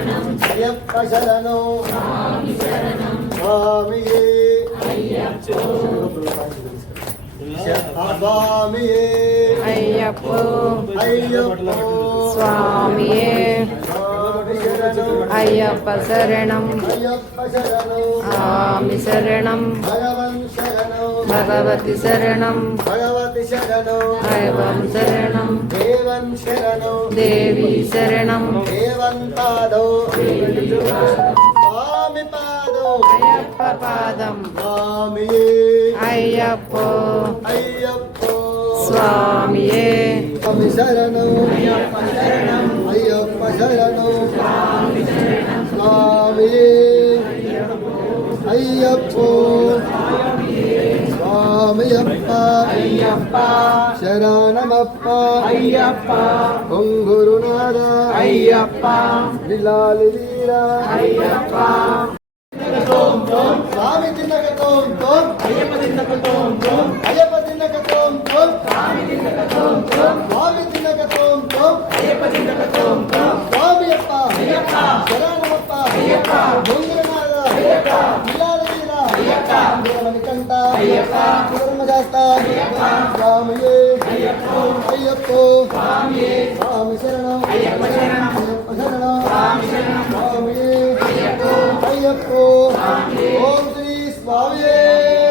అయ్యప్ప శరణు స్వామియే స్వామియే అయ్యప్పో అయ్యప్ప స్వామియే అయ్యప్ప శరణం అయ్యప్ప శరణు స్వామి శరణం భగవన్ శరణు భగవతి శరణం భగవతి శరణు దైవం శరణం దేవన్ శరణు దేవి శరణం దేవన్ పాదో స్వామి పాదో అయ్యప్ప పాదం స్వామియే అయ్యప్పో అయ్యప్ప స్వామియే స్వామి శరణు అయ్యప్ప శరణం అయ్యప్ప శరణు స్వామియే అయ్యప్ప స్వామియప్ప అయ్యప్ప శరణమప్ప అయ్యప్ప పొంగురునాథ అయ్యప్ప విలాలి వీర అయ్యప్ప స్వామి తిన్నక తోం తోం అయ్యప్ప తిన్నక తోం తోం అయ్యప్ప తిన్నక తోం తోం స్వామి తిన్నక తోం తోం స్వామి తిన్నక తోం తోం అయ్యప్ప తిన్నక తోం తోం స్వామియప్ప అయ్యప్ప శరణమప్ప అయ్యప్ప పొంగురునాథ అయ్యప్ప విలాలి వీర అయ్యప్ప వీరమణికంఠ అయ్యప్ప ధర్మశాస్త్ర స్వామియే అయ్యప్ప అయ్యప్ప స్వామియే